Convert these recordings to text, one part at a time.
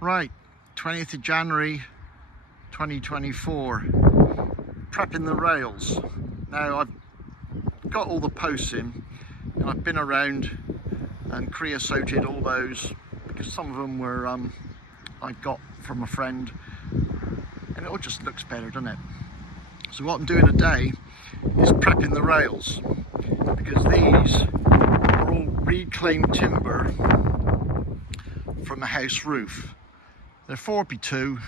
Right, 20th of January 2024, prepping the rails. Now I've got all the posts in and I've been around and creosoted all those because some of them were I got from a friend, and it all just looks better, doesn't it? So what I'm doing today is prepping the rails, because these are all reclaimed timber from a house roof. They're 4x2,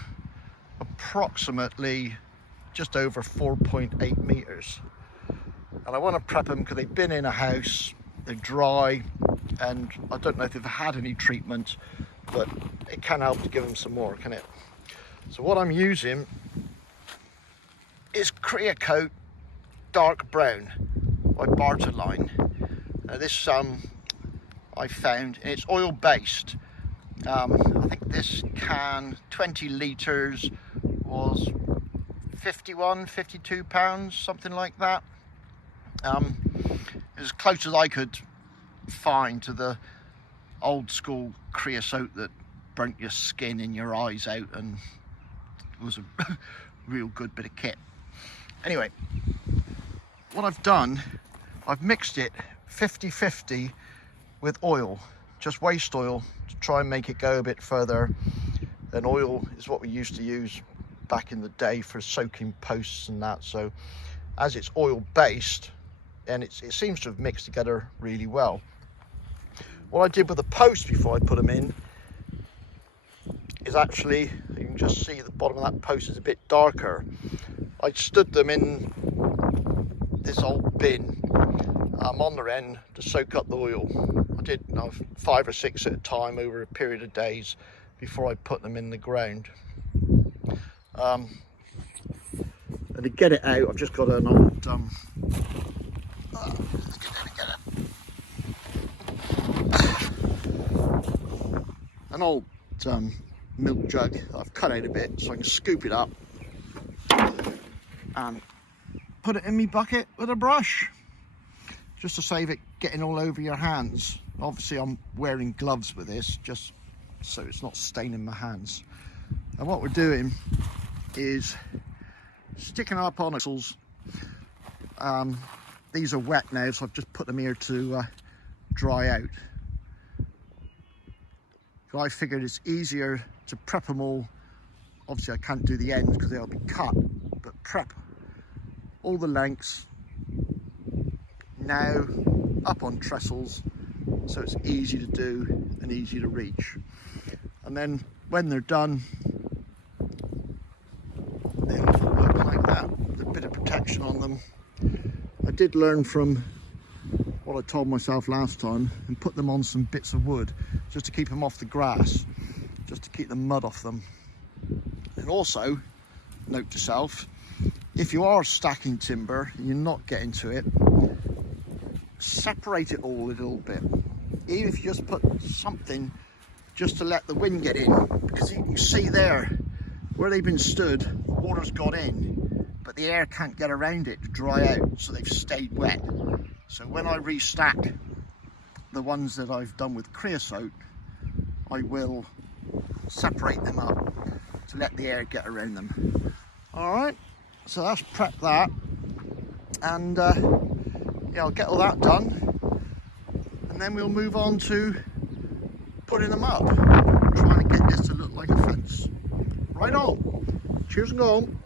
approximately just over 4.8 meters. And I want to prep them because they've been in a house, they're dry, and I don't know if they've had any treatment, but it can help to give them some more, can it? So what I'm using is Creocoat Dark Brown by Bartaline. Now this I found, and it's oil based. I think this can, 20 litres, was 51, 52 pounds, something like that. As close as I could find to the old school creosote that burnt your skin and your eyes out and was a real good bit of kit. Anyway, what I've done, I've mixed it 50-50 with oil, just waste oil, to try and make it go a bit further. And oil is what we used to use back in the day for soaking posts and that. So as it's oil based, and it seems to have mixed together really well. What I did with the posts before I put them in is actually, you can just see the bottom of that post is a bit darker. I stood them in this old bin on their end to soak up the oil. I did 5 or 6 at a time over a period of days before I put them in the ground. And to get it out, I've just got an old milk jug that I've cut out a bit so I can scoop it up and put it in my bucket with a brush, just to save it getting all over your hands. Obviously I'm wearing gloves with this just so it's not staining my hands. And what we're doing is sticking up on axles. These are wet now, so I've just put them here to dry out. So I figured it's easier to prep them all. Obviously I can't do the ends because they'll be cut, but prep all the lengths now up on trestles, so it's easy to do and easy to reach. And then when they're done, they'll look like that with a bit of protection on them. I did learn from what I told myself last time and put them on some bits of wood just to keep them off the grass, just to keep the mud off them. And also, note to self, if you are stacking timber and you're not getting to it, separate it all a little bit. Even if you just put something just to let the wind get in, because you can see there where they've been stood, the water's got in, but the air can't get around it to dry out, so they've stayed wet. So when I restack the ones that I've done with creosote, I will separate them up to let the air get around them. All right, so that's prep that, and yeah, I'll get all that done, and then we'll move on to putting them up, trying to get this to look like a fence. Right on. Cheers and go home.